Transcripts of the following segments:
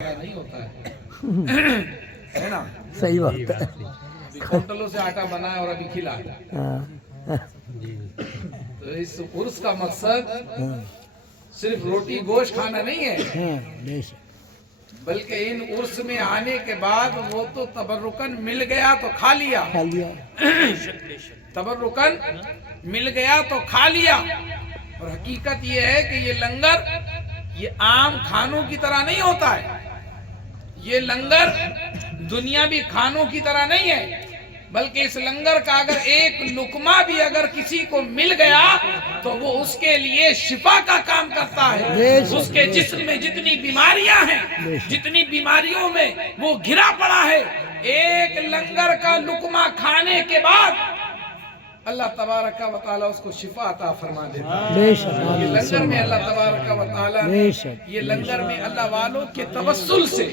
نہیں ہوتا ہے نا؟ صحیح بات ہے. کنٹلوں سے آٹا بنا ہے اور ابھی کھلا ہے. تو اس عرس کا مقصد صرف روٹی گوشت کھانا نہیں ہے، بلکہ ان عرس میں آنے کے بعد وہ تو تبرکن مل گیا تو کھا لیا، تبرکن مل گیا تو کھا لیا. اور حقیقت یہ ہے کہ یہ لنگر یہ عام کھانوں کی طرح نہیں ہوتا ہے. یہ لنگر دنیاوی کھانوں کی طرح نہیں ہے، بلکہ اس لنگر کا اگر ایک لقمہ بھی اگر کسی کو مل گیا تو وہ اس کے لیے شفا کا کام کرتا ہے. اس کے جسم میں جتنی بیماریاں ہیں، جتنی بیماریوں میں وہ گھرا پڑا ہے، ایک لنگر کا لقمہ کھانے کے بعد اللہ تبارک و تعالیٰ اس کو شفا عطا فرما دیتا ہے. یہ لنگر میں اللہ تبارک و تعالیٰ نے یہ لنگر میں اللہ والوں کے توسل سے،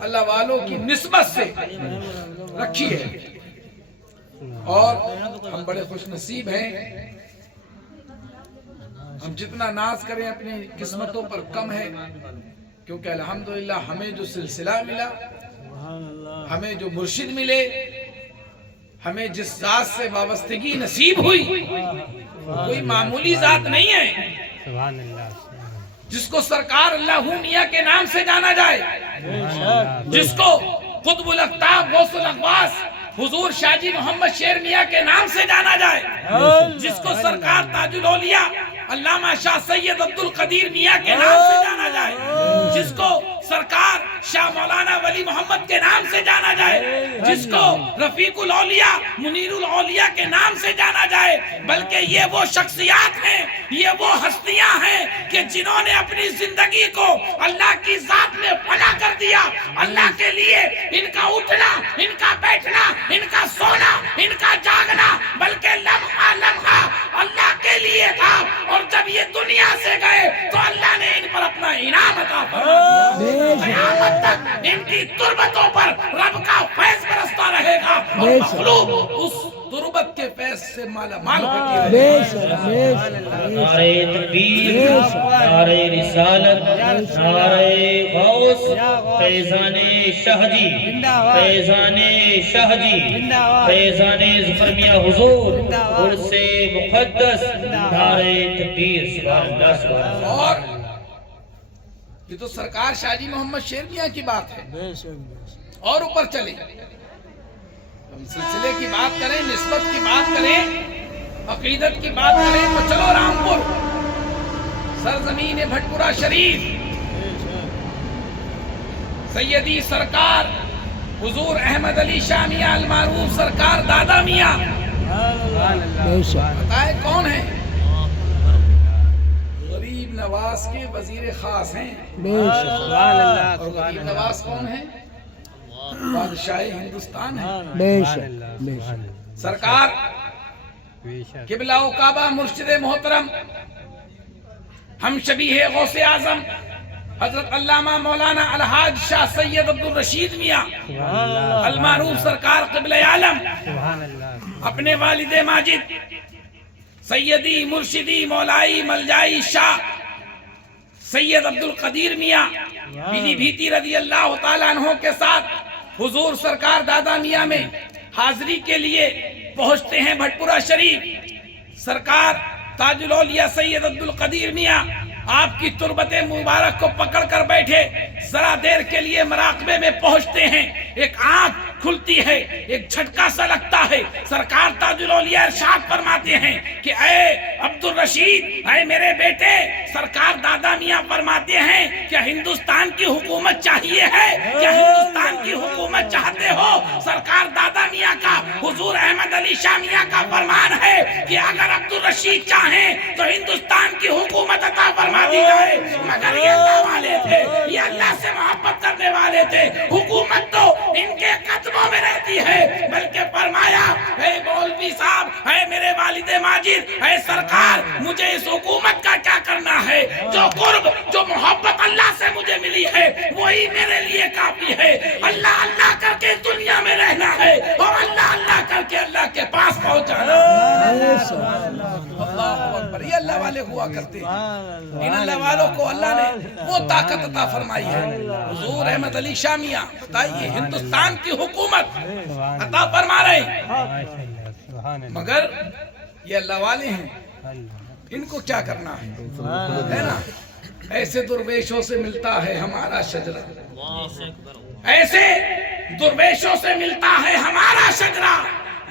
اللہ والوں کی نسبت سے رکھی ہے. اور ہم بڑے خوش نصیب ہیں، ہم جتنا ناز کریں اپنی قسمتوں پر کم ہے، کیونکہ الحمدللہ ہمیں جو سلسلہ ملا، ہمیں جو مرشد ملے، ہمیں جس ذات سے وابستگی نصیب ہوئی، کوئی معمولی ذات نہیں ہے. جس کو سرکار اللہ میاں کے نام سے جانا جائے، جس کو قطب الاقطاب غوث الاقواس حضور شاہ جی محمد شیر میاں کے نام سے جانا جائے، جس کو سرکار تاج الاولیاء علامہ شاہ سید عبد القدیر میاں کے نام سے جانا جائے، جس کو سرکار شاہ مولانا ولی محمد کے نام سے جانا جائے، جس کو رفیق الاولیاء منیر الاولیاء کے نام سے جانا جائے. بلکہ یہ وہ شخصیات ہیں، یہ وہ ہستیاں ہیں کہ جنہوں نے اپنی زندگی کو اللہ کی ذات میں فنا کر دیا. اللہ کے لیے ان کا اٹھنا، ان کا بیٹھنا، ان کا سونا، ان کا جاگنا، بلکہ لمحہ لمحہ اللہ کے لیے تھا. اور جب یہ دنیا سے گئے تو اللہ نے ان پر اپنا انعام عطا فرما دیا. قیامت تک ان کی تربتوں پر رب کا فیض برستا رہے گا، اور مخلوق اس تربت کے فیض سے مالا مال ہوتی رہے گی. نعرہ تکبیر، نعرہ رسالت، نعرہ غوث، فیضان شاہ جی، فیضان شاہ جی، فیضان ظفر میاں حضور، عرس مقدس، نعرہ تکبیر. سبحان اللہ سبحان اللہ. اور یہ تو سرکار شاہ جی محمد شیر میاں کی بات ہے. اور اوپر چلیں، ہم سلسلے کی بات کریں، نسبت کی بات کریں، عقیدت کی بات کریں تو چلو رامپور سرزمین بھٹپورہ شریف، سیدی سرکار حضور احمد علی شاہ میاں المعروف سرکار دادا میاں بتائے کون ہیں؟ غریب نواز کے وزیر خاص ہیں. اور غریب نواز کون ہیں؟ بادشاہ ہندوستان ہے. سرکار قبلہ و کعبہ مرشد محترم ہم شبیہ غوث اعظم حضرت علامہ مولانا الحاج شاہ سید عبد الرشید میاں المعروف سرکار قبلہ عالم اپنے والد ماجد سیدی مرشدی مولائی ملجائی شاہ سید عبد القدیر میاں بینی بھیتی رضی اللہ تعالیٰ عنہ کے ساتھ حضور سرکار دادا میاں میں حاضری کے لیے پہنچتے ہیں بھٹپورہ شریف. سرکار تاج الاولیاء سید عبد القدیر میاں آپ کی تربت مبارک کو پکڑ کر بیٹھے، ذرا دیر کے لیے مراقبے میں پہنچتے ہیں. ایک آنکھ کھلتی ہے، ایک جھٹکا سا لگتا ہے. سرکار تاج الاولیاء ارشاد فرماتے ہیں کہ اے عبد الرشید، اے میرے بیٹے. سرکار دادا میاں فرماتے ہیں کیا ہندوستان کی حکومت چاہیے ہے؟ کیا ہندوستان کی حکومت چاہتے ہو؟ سرکار دادا میاں کا حضور احمد علی شاہ میاں کا فرمان ہے کہ اگر عبد الرشید چاہیں تو ہندوستان کی حکومت عطا فرما دی جائے. مگر یہ اللہ والے تھے، یہ اللہ سے محبت کرنے والے تھے. حکومت تو ان کے قدموں میں رہتی ہے. بلکہ فرمایا اے مولوی صاحب، اے میرے والد ماجد، اے سرکار، مجھے اس حکومت کا کیا کرنا ہے؟ جو قرب، جو محبت اللہ سے مجھے ملی ہے وہی میرے لیے کافی ہے. اللہ اللہ کر کے دنیا میں رہنا ہے اور اللہ اللہ کر کے اللہ کے پاس پہنچانا ہے. اللہ اکبر، یہ اللہ والے ہوا کرتے ہیں، ان اللہ والوں کو اللہ نے وہ طاقت عطا فرمائی ہے۔ حضور احمد علی شاہ میاں بتائیے ہندوستان کی حکومت عطا فرما رہے ہیں، مگر یہ اللہ والے ہیں، ان کو کیا کرنا ہے نا؟ ایسے درویشوں سے ملتا ہے ہمارا شجرہ، ایسے درویشوں سے ملتا ہے ہمارا شجرہ،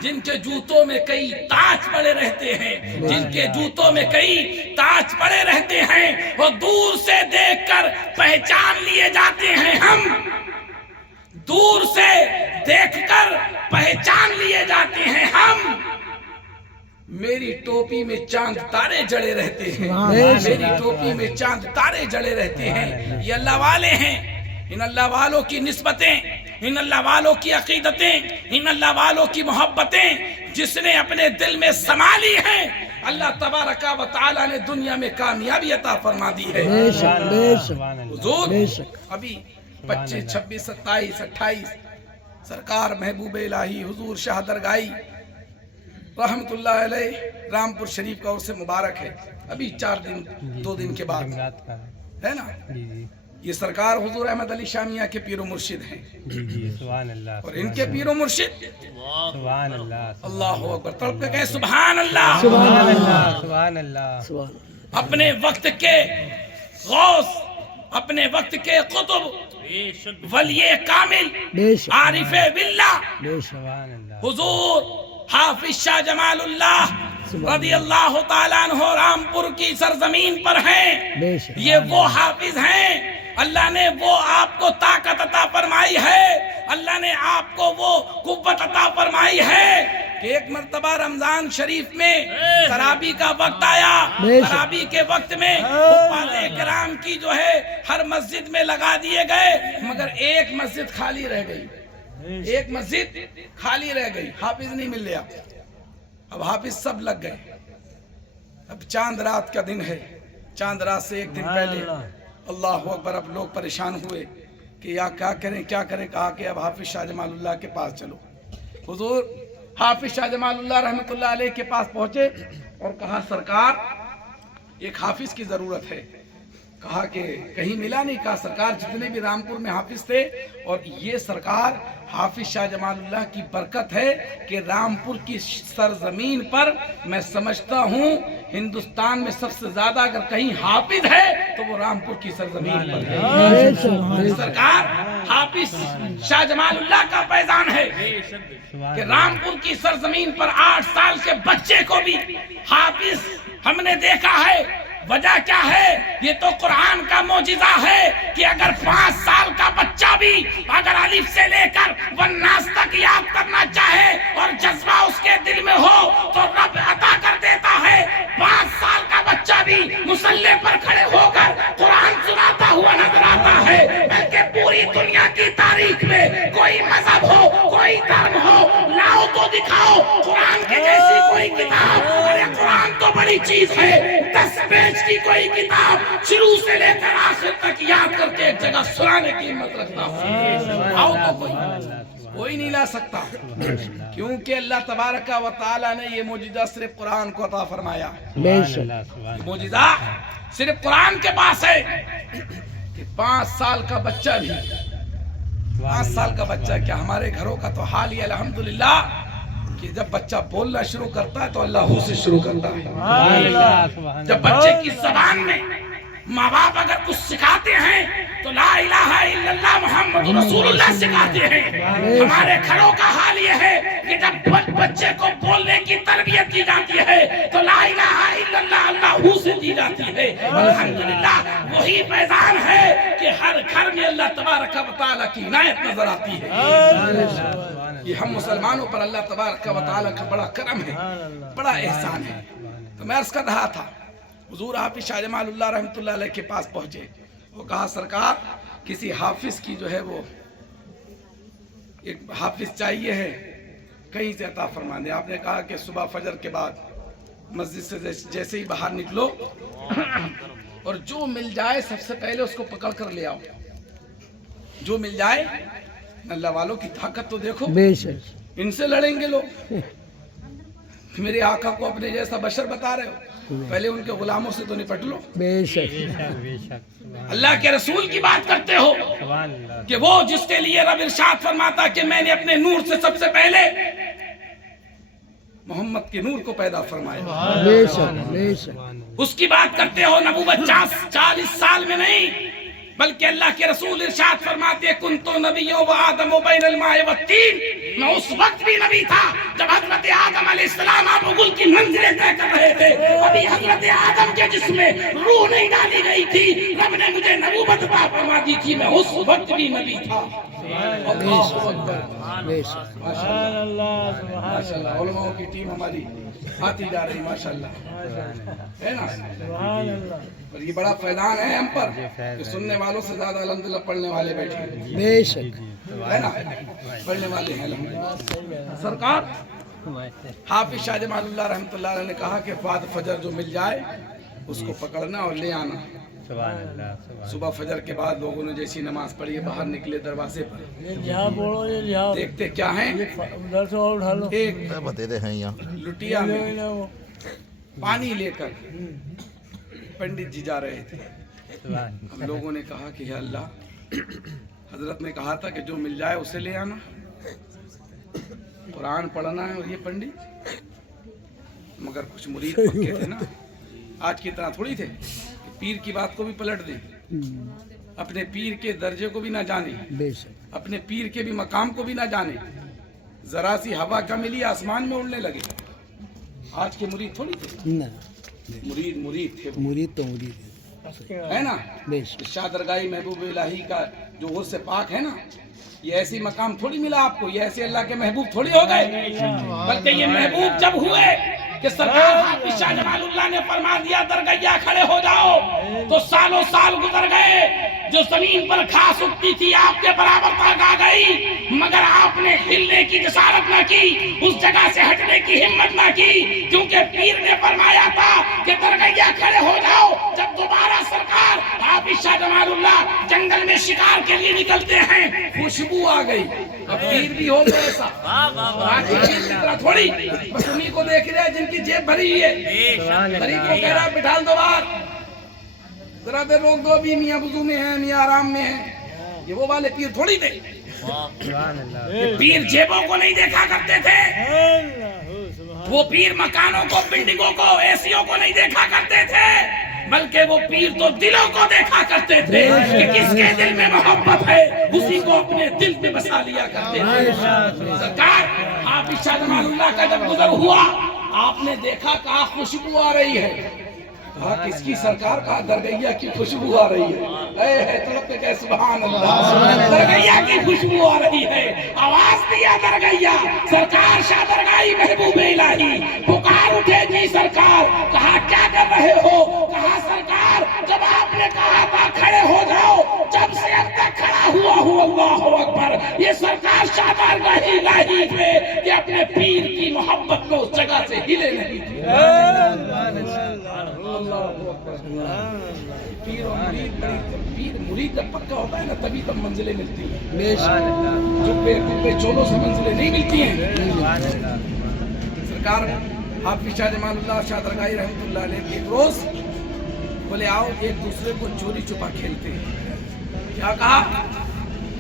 جن کے جوتوں میں کئی تاج پڑے رہتے ہیں، جن کے جوتوں میں کئی تاج پڑے رہتے ہیں، وہ دور سے دیکھ کر پہچان لیے جاتے ہیں، ہم دور سے دیکھ کر پہچان لیے جاتے ہیں ہم۔ میری ٹوپی میں چاند تارے جڑے رہتے ہیں، میری ٹوپی میں چاند تارے جڑے رہتے ہیں، یہ اللہ والے ہیں۔ ان اللہ والوں کی نسبتیں، ان اللہ والوں کی عقیدتیں، ان اللہ والوں کی محبتیں جس نے اپنے دل میں سما لی ہیں، اللہ تبارک و تعالی نے دنیا میں کامیابی عطا فرما دی ہے۔ حضور ابھی 25، 26، 27، 28 سرکار محبوب الہی حضور شاہ درگاہی رحمت اللہ علیہ رامپور شریف کا عرس مبارک ہے، ابھی 2 دن کے بعد ہے نا۔ یہ سرکار حضور احمد علی شاہ میاں کے پیر و مرشد ہیں، اور ان کے پیر و مرشد اللہ اکبر، تڑپ کے کہیں سبحان اللہ، سبحان اللہ۔ اپنے وقت کے غوث، اپنے وقت کے قطب، ولی کامل، عارف باللہ، حضور حافظ شاہ جمال اللہ رضی اللہ تعالیٰ عنہ رامپور کی سرزمین پر ہیں۔ یہ وہ حافظ ہیں، اللہ نے وہ آپ کو طاقت عطا فرمائی ہے، اللہ نے آپ کو وہ قوت عطا فرمائی ہے کہ ایک مرتبہ رمضان شریف میں تراویح کا وقت آیا، تراویح کے وقت میں حفاظ کرام کی جو ہے ہر مسجد میں لگا دیے گئے، مگر ایک مسجد خالی رہ گئی، ایک مسجد خالی رہ گئی، حافظ نہیں مل رہا۔ اب حافظ سب لگ گئے، اب چاند رات کا دن ہے، چاند رات سے ایک دن پہلے اللہ اکبر، اب لوگ پریشان ہوئے کہ یا کیا کریں کیا کریں، کہا کہ اب حافظ شاہ جمال اللہ کے پاس چلو۔ حضور حافظ شاہ جمال اللہ رحمت اللہ علیہ کے پاس پہنچے اور کہا سرکار ایک حافظ کی ضرورت ہے۔ کہا کہ کہیں ملا نہیں، کہا سرکار جتنے بھی رامپور میں حافظ تھے، اور یہ سرکار حافظ شاہ جمال اللہ کی برکت ہے کہ رامپور کی سرزمین پر میں سمجھتا ہوں ہندوستان میں سب سے زیادہ اگر کہیں حافظ ہے تو وہ رامپور کی سرزمین پر ہے۔ سرکار حافظ شاہ جمال اللہ کا فیضان ہے کہ رامپور کی سرزمین پر 8 سال کے بچے کو بھی حافظ ہم نے دیکھا ہے۔ وجہ کیا ہے؟ یہ تو قرآن کا معجزہ ہے کہ اگر 5 سال کا بچہ بھی اگر الف سے لے کر والناس تک یاد کرنا چاہے اور جذبہ اس کے دل میں ہو تو رب عطا کر دیتا ہے۔ 5 سال کا بچہ بھی مصلی پر کھڑے ہو کر قرآن سناتا ہوا نظر آتا ہے۔ بلکہ پوری دنیا کی تاریخ میں کوئی مذہب ہو، کوئی دھرم ہو، لاؤ تو دکھاؤ قرآن کے جیسی کوئی کتاب۔ ارے قرآن تو بڑی چیز ہے، 10 پیج کی کوئی کتاب شروع سے لے کر آخر تک یاد کر کے ایک جگہ سنانے کی ہمت رکھتا ہوں، آؤ تو کوئی نہیں لا سکتا، کیونکہ اللہ تبارک و تعالی نے یہ معجزہ صرف قرآن کو عطا فرمایا۔ معجزہ صرف قرآن کے پاس ہے کہ 5 سال کا بچہ بھی، 5 سال کا بچہ کیا ہمارے گھروں کا تو حال ہی الحمدللہ کہ جب بچہ بولنا شروع کرتا ہے تو اللہ سے شروع کرتا ہے۔ جب بچے کی زبان میں ماں باپ اگر کچھ سکھاتے ہیں تو لا الہ الا اللہ محمد رسول اللہ سکھاتے ہیں۔ ہمارے گھروں کا حال یہ ہے کہ جب بچے کو بولنے کی تربیت کی جاتی ہے تو لا الہ الا اللہ اللہ سے دی جاتی ہے۔ الحمدللہ وہی فیضان ہے کہ ہر گھر میں اللہ تبارک و تعالی کی عنایت نظر آتی ہے۔ یہ ہم مسلمانوں پر اللہ تبارک و تعالی کا بڑا کرم ہے، بڑا احسان ہے۔ تو میں عرض کر رہا تھا حضور حافظ شاہ جمال اللہ رحمت اللہ علیہ کے پاس پہنچے، وہ کہا سرکار کسی حافظ کی جو ہے وہ ایک حافظ چاہیے ہے، کہیں سے عطا فرما دیں۔ آپ نے کہا کہ صبح فجر کے بعد مسجد سے جیسے ہی باہر نکلو اور جو مل جائے سب سے پہلے اس کو پکڑ کر لے آؤ، جو مل جائے۔ اللہ والوں کی طاقت تو دیکھو، ان سے لڑیں گے لوگ، میرے آقا کو اپنے جیسا بشر بتا رہے ہو، पहले उनके गुलामों से तो निपट लो। बेशक अल्लाह के रसूल की बात करते हो कि वो जिसके लिए रब इरशाद फरमाता कि मैंने अपने नूर से सबसे पहले मोहम्मद के नूर को पैदा फरमाया, बेशक बेशक उसकी बात करते हो। नबूवत 40 साल में नहीं, बल्कि अल्लाह के रसूल इरशाद फरमाते कुन तो नबियों व आदम बैनल माए व तीन, मैं उस वक्त भी नबी था जब हजरत आदम अलैहिस्सलाम आबुल की मंजिलें तय कर रहे थे। अभी हजरत आदम के जिस्म रूह नहीं डाली गई थी, रब ने मुझे नबूवत अता फरमा दी थी, मैं उस वक्त भी नबी था। अल्लाहु अकबर, माशाअल्लाह। उलमाओं की टीम हमारी आती जा रही माशाअल्लाह, है ना। और ये बड़ा फैलान है हम पर कि सुनने वालों से ज्यादा अल्हम्दुलिल्लाह पढ़ने वाले बैठे हैं, बेशक है ना, पढ़ने वाले हैं अल्हम्दुलिल्लाह। सरकार हाफिज शाह जमालुल्लाह रहमतुल्लाह अलैह ने कहा कि बाद फजर जो मिल जाए उसको पकड़ना और ले आना। सुबह फजर के बाद लोगों ने जैसी नमाज पढ़ी, बाहर निकले दरवाजे पर, देखते क्या है, एक बतेरे हैं यहाँ लुटिया में पानी लेकर पंडित जी जा रहे थे। हम लोगों ने कहा कि हे अल्लाह, हजरत ने कहा था कि जो मिल जाए उसे ले आना, कुरान पढ़ना है, और ये पंडित, मगर कुछ मुरीद पक्के थे ना, आज की तरह थोड़ी थे कि पीर की बात को भी पलट दें, अपने पीर के दर्जे को भी ना जाने, बेशक अपने पीर के भी मकाम को भी ना जाने, जरा सी हवा का मिली आसमान में उड़ने लगे। आज के मुरीद थोड़ी थे, ना मुरीद थे, मुरीद तो मुरीद है ना। बेशक शाह दरगाही महबूब इलाही का जो उर्स पाक है ना, ये ऐसी मकाम थोड़ी मिला आपको, ये ऐसे अल्लाह के महबूब थोड़ी हो गए, बल्कि ये महबूब जब हुए कि सरकार हाफिज शाह जमालुल्लाह ने फरमा दिया दरगैया खड़े हो जाओ, तो सालों साल गुजर गए, जो जमीन पर घास उगती थी आपके बराबर तक आ गई, मगर आपने हिलने की जसारत न की, उस जगह से हटने की हिम्मत न की, क्योंकि पीर ने फरमाया था कि दरगैया खड़े हो जाओ। जब दोबारा सरकार हाफिज शाह जमालुल्लाह जंगल में शिकार के लिए निकलते हैं, खुशबू आ गई, अब पीर भी हो गए ऐसा, थोड़ी बस उन्हीं को देख रहे हैं जिनकी जेब भरी हुई है, गरीब को कह रहा बिठा दो बाहर, जरा देर रोक दो, भी मियाँ वुजू में है, मियाँ आराम में है, ये वो वाले पीर थोड़ी थे। पीर जेबों को नहीं देखा करते थे, वो पीर मकानों को, बिल्डिंगों को, एसीओ को नहीं देखा करते थे, बल्कि वो पीर तो दिलों को देखा करते थे कि किसके दिल में मोहब्बत है, उसी को अपने दिल पे बसा लिया करते थे। सरकार हाफिज शाह जमालुल्लाह का जब गुजर हुआ, आपने देखा कहा खुशबू आ रही है, कहा किसकी सरकार, कहा दरगैया की खुशबू आ रही है, तड़प के सुभान अल्लाह, दरगैया की खुशबू आ रही है। आवाज दिया दरगैया, सरकार शाह दरगाही महबूब इलाही, पुकार उठे जी सरकार, कहा क्या कर रहे हो, कहा सरकार जब आपने कहा था खड़े हो जाओ, जब से अब तक खड़ा हुआ हूँ, अल्लाहु अकबर। ये सरकार शाह दरगाही इलाही पे कि अपने पीर की मोहब्बत में उस जगह से हिले नहीं थे। पीर मुरीद जब पक्का होता है ना, तभी तब मंजिलें मिलती हैं, जुब्बे कुब्बे चोलों से मंजिलें नहीं मिलती हैं। सरकार हाफिज शाह जमालुल्लाह शाह दरगाही रहमतुल्लाह अलैह एक रोज बोले आओ एक दूसरे को चोरी छुपा खेलते हैं। क्या कहा,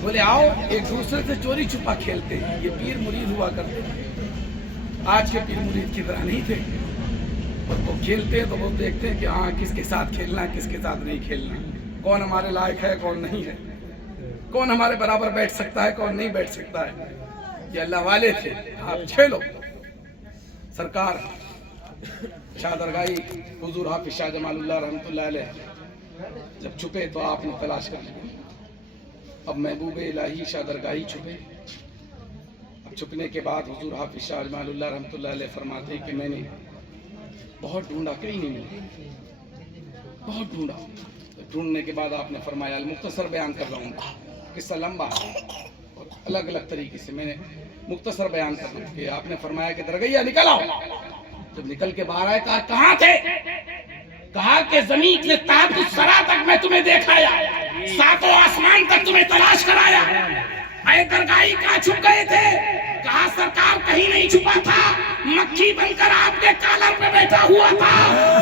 बोले आओ एक दूसरे से चोरी छुपा खेलते हैं। ये पीर मुरीद हुआ करते थे, आज के पीर मुरीद की तरह नहीं थे। वो खेलते हैं तो वो देखते हैं कि हाँ किसके साथ खेलना है, किसके साथ नहीं खेलना, कौन हमारे लायक है, कौन नहीं है, कौन हमारे बराबर बैठ सकता है, कौन नहीं बैठ सकता है। ये अल्लाह वाले थे, आप खेलो। सरकार शाह दरगाही हुजूर हाफिज शाह जमालुल्लाह रहमतुल्लाह अलैह जब छुपे तो आपने तलाश कर लिया। अब महबूब इलाही शाह दरगाही छुपे। अब छुपने के बाद हुजूर हाफिज शाह जमालुल्लाह रहमतुल्लाह अलैह फरमाते कि मैंने बहुत ढूंढा, कहीं नहीं मिला, बहुत ढूंढा। तो ढूंढने के बाद आपने फरमाया, मुख्तसर बयान कर रहा हूँ, किस्सा लंबा है और अलग अलग तरीके से मैंने मुख्तसर बयान कर रहा हूँ कि आपने फरमाया कि दरगैया निकल आओ। जब निकल के बाहर आए, कहा कहाँ थे, कहा कि जमीन के ताब सरा तक मैं तुम्हें देखाया, सातों आसमान तक तुम्हें तलाश कराया, अरे दरगाही कहाँ छुप गए थे, कहा सरकार कहीं नहीं छुपा था, मक्खी बनकर आपके कॉलर पे बैठा हुआ था।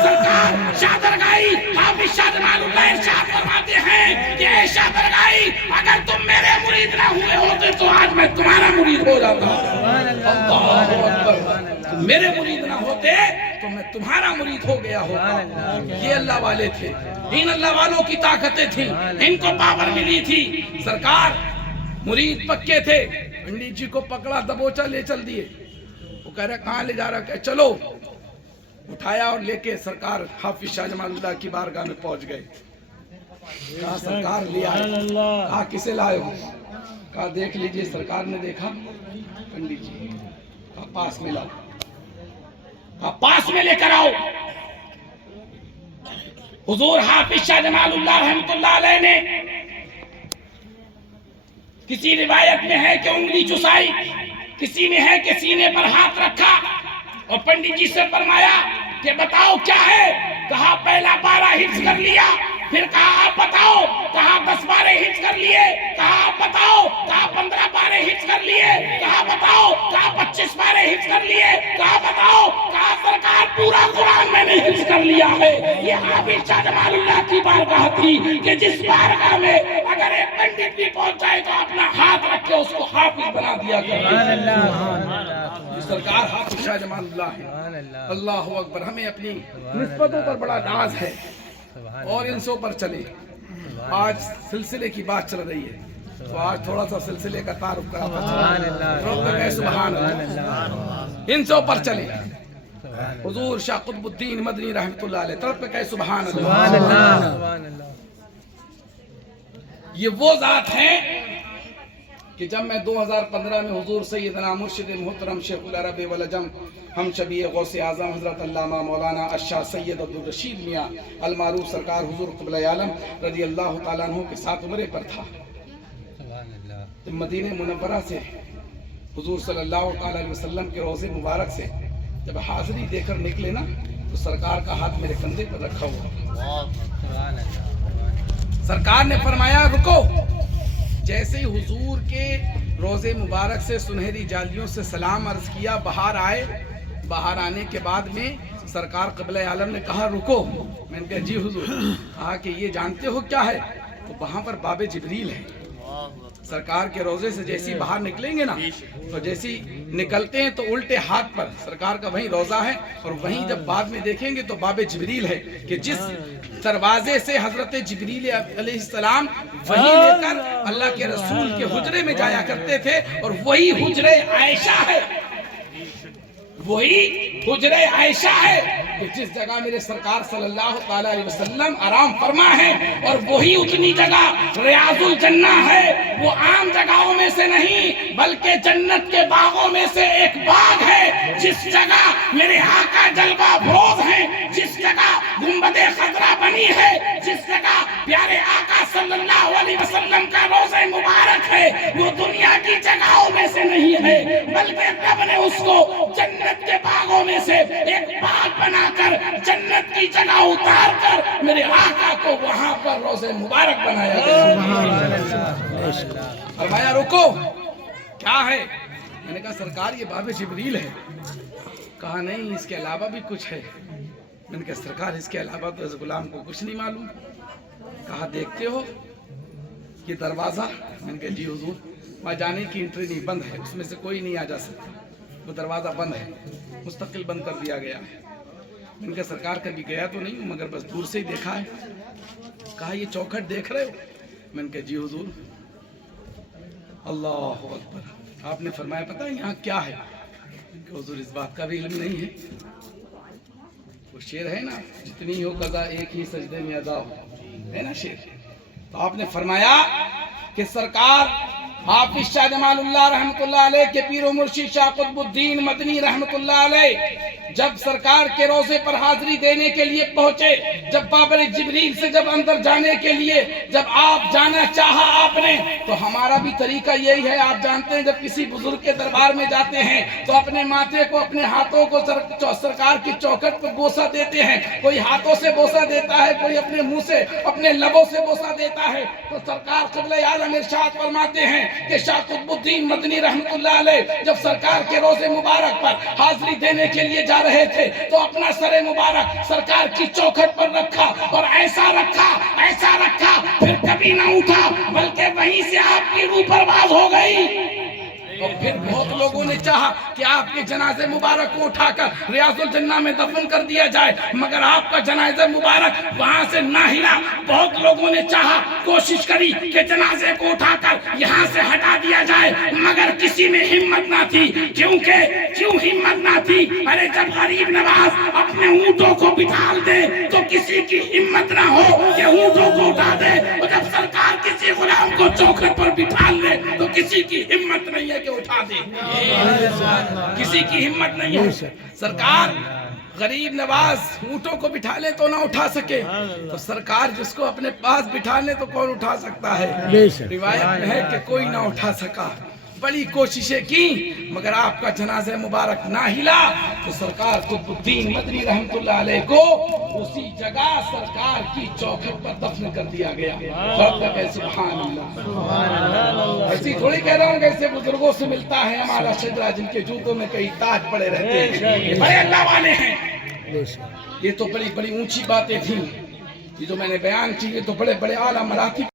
सरकार शाहदरगाही हाफिज शाह जमालुल्लाह इरशाद फरमाते हैं कि ऐ शाहदरगाही, अगर तुम मेरे मुरीद ना हुए होते तो आज मैं तुम्हारा मुरीद हो जाता। अल्लाहू अकबर। मेरे मुरीद ना होते तो मैं तुम्हारा मुरीद हो गया होता। ये अल्लाह वाले थे, इन अल्लाह वालों की ताकतें थी, इनको पावर मिली थी। सरकार मुरीद पक्के थे, पंडित जी को पकड़ा, दबोचा, ले चल दिए। वो कह रहा कहाँ ले जा रहा है? चलो। उठाया और लेके सरकार हाफिज शाह जमालुल्लाह की बारगाह में पहुंच गए। कहा सरकार ले आए। कहा किसे लाए हो? कहा देख लीजिए। सरकार ने देखा पंडित जी। कहा पास में लाओ। कहा पास में लेकर आओ। हुजूर हाफिज शाह जमालुल्लाह रहमतुल्लाह अलैह ने, किसी रिवायत में है कि उंगली चुसाई, किसी में है कि सीने पर हाथ रखा और पंडित जी से फरमाया कि बताओ क्या है? कहा पहला पारा हिफ्ज कर लिया। फिर कहा आप बताओ। कहा 10 पारे हिफ्ज कर लिए। कहा आप बताओ। कहा 15 पारे हिफ्ज कर लिए। कहा बताओ। कहा 25 पारे हिफ्ज कर लिए। कहा बताओ। कहा सरकार पूरा कुरान मैंने हिफ्ज कर लिया है। ये हाफिज शाह जमालुल्लाह की बारगाह थी कि जिस बारगाह में अगर एक पंडित भी पहुंच जाए तो अपना हाथ रख के उसको हाफिज बना दिया करते। सरकार हाफिज शाह जमालुल्लाह है। अल्लाह अकबर। हमें अपनी निस्बतों पर बड़ा नाज है और इनसों पर चले। आज सिलसिले की बात चल रही है तो आज थोड़ा सा सिलसिले का तारुफ करा था। सुभान अल्लाह। इनसों पर चले। हुजूर शाह कुतुबुद्दीन मदनी रहमतुल्लाह अलैह तरफ पे कहे सुभान अल्लाह। ये वो जात हैं कि जब मैं 2015 में हुजूर सैयदना मुर्शिद मोहतरम शेखुल अरब वल अजम हम शबीए गौसे आज़म हज़रत अल्लामा मौलाना अशाह सैयद अब्दुल रशीद मियाँ अलमारूफ सरकार हुजूर क़िबला आलम रज़ी अल्लाह तआला अन्हु के साथ उम्रे पर था। तो मदीने मुनव्वरा से हुजूर सल्लल्लाहु अलैहि वसल्लम के रोज़े मुबारक से जब हाज़िरी देकर निकले ना तो सरकार का हाथ मेरे कंधे पर रखा हुआ। सरकार ने फरमाया रुको। जैसे ही हुजूर के रोज़े मुबारक से सुनहरी जालियों से सलाम अर्ज किया, बाहर आए। बाहर आने के बाद में सरकार क़िबला आलम ने कहा रुको। मैंने कहा जी हुजूर। कहा कि ये जानते हो क्या है? तो वहाँ पर बाबे जिब्रील है। सरकार के रोज़े से जैसे ही बाहर निकलेंगे ना तो जैसे ही निकलते हैं तो उल्टे हाथ पर सरकार का वहीं रोज़ा है और वहीं जब बाद में देखेंगे तो बाबे जिब्रील है कि जिस दरवाजे से हजरत जिब्रील अलैहिस्सलाम वही लेकर अल्लाह के रसूल के हुजरे में जाया करते थे और वही हुजरे आयशा है। वही हुजरे आयशा है कि जिस जगह मेरे सरकार सल्लल्लाहु अलैहि वसल्लम आराम फरमा है और वही उतनी जगह रियाजुल जन्ना है। वो आम जगहों में से नहीं बल्कि जन्नत के बागों में से एक बाग है। जिस जगह मेरे आका जलवा फरोज हैं, जिस जगह गुंबदे खजरा बनी है, जिस जगह प्यारे आका सल्लल्लाहु अलैहि वसल्लम का रोज़ा मुबारक है, वो दुनिया की जगहों में से नहीं है बल्कि रब ने उसको जन्नत के बागों में से एक बाग बनाकर जन्नत की जगह उतार कर मेरे आका को वहां पर रोज़े मुबारक बनाया गया। फरमाया रुको क्या है? मैंने कहा सरकार ये बाबे जिब्रील है। कहा नहीं इसके अलावा भी कुछ है। मैंने कहा सरकार इसके अलावा तो इस गुलाम को कुछ नहीं मालूम। कहा देखते हो ये दरवाजा? मैंने कहा जी हुजूर। वहाँ जाने की एंट्री नहीं, बंद है, उसमें से कोई नहीं आ जा सकता। वो दरवाज़ा बंद है, मुस्तकिल बंद कर दिया गया है। मैंने कहा सरकार कभी गया तो नहीं मगर बस दूर से ही देखा है। कहा ये चौखट देख रहे हो? मैंने कहा जी हुजूर। अल्लाह अकबर। आपने फरमाया पता है यहाँ क्या है? हुजूर इस बात का भी इल्म नहीं है। वो शेर है ना, जितनी हो कज़ा एक ही सजदे में अदा हो, है ना शेर। तो आपने फरमाया कि सरकार हाफिज शाह जमालुल्लाह रहमतुल्लाह अलैह के पीर मुर्शिद शाह कुतुबुद्दीन मदनी रहमतुल्लाह अलैह जब सरकार के रोज़े पर हाजिरी देने के लिए पहुंचे, जब बाबर जिब्रील से जब अंदर जाने के लिए जब आप जाना चाहा आपने, तो हमारा भी तरीका यही है। आप जानते हैं जब किसी बुजुर्ग के दरबार में जाते हैं तो अपने माथे को, अपने हाथों को सरकार की चौखट पर बोसा देते हैं। कोई हाथों से बोसा देता है, कोई अपने मुंह से, अपने लबों से बोसा देता है। तो सरकार क़िबला आलम इरशाद फरमाते हैं کہ شاہ قطب الدین مدنی رحمت اللہ علیہ جب سرکار کے روزے مبارک پر حاضری دینے کے لیے جا رہے تھے تو اپنا سر مبارک سرکار کی چوکھٹ پر رکھا اور ایسا رکھا پھر کبھی نہ اٹھا بلکہ وہیں سے آپ کی روح پرواز ہو گئی. اور پھر بہت لوگوں نے چاہا کہ آپ کے جنازے مبارک کو اٹھا کر ریاض الجنہ میں دفن کر دیا جائے مگر آپ کا جنازہ مبارک وہاں سے نہ ہلا. بہت لوگوں نے چاہا کوشش کری کہ جنازے کو اٹھا کر یہاں سے ہٹا دیا جائے مگر کسی میں ہمت نہ تھی. کیوں ہمت نہ تھی؟ ارے جب غریب نواز اپنے اونٹوں کو بٹھال دے تو کسی کی ہمت نہ ہو کہ اونٹوں کو اٹھا دے. اور جب سرکار کسی غلام کو چوکھٹ پر بٹھال دے تو کسی کی ہمت نہیں ہے کہ اٹھا دے. کسی کی ہمت نہیں ہے. سرکار غریب نواز اونٹوں کو بٹھا لے تو نہ اٹھا سکے تو سرکار جس کو اپنے پاس بٹھا لے تو کون اٹھا سکتا ہے؟ روایت میں ہے کہ کوئی نہ اٹھا سکا. بڑی کوششیں کی مگر آپ کا جنازہ مبارک نہ ہلا تو سرکار قطب الدین مدنی رحمت اللہ علیہ کو اسی جگہ سرکار کی چوکھٹ پر دفن کر دیا گیا. سبحان اللہ. ایسی تھوڑی کہہ رہا ہوں کہ ایسے بزرگوں سے ملتا ہے ہمارا شجرا جن کے جوتوں میں کئی تاج پڑے رہتے ہیں. یہ بڑے اللہ والے ہیں. یہ تو بڑی بڑی اونچی باتیں تھیں یہ جو میں نے بیان کی. یہ تو بڑے بڑے اعلیٰ مراتب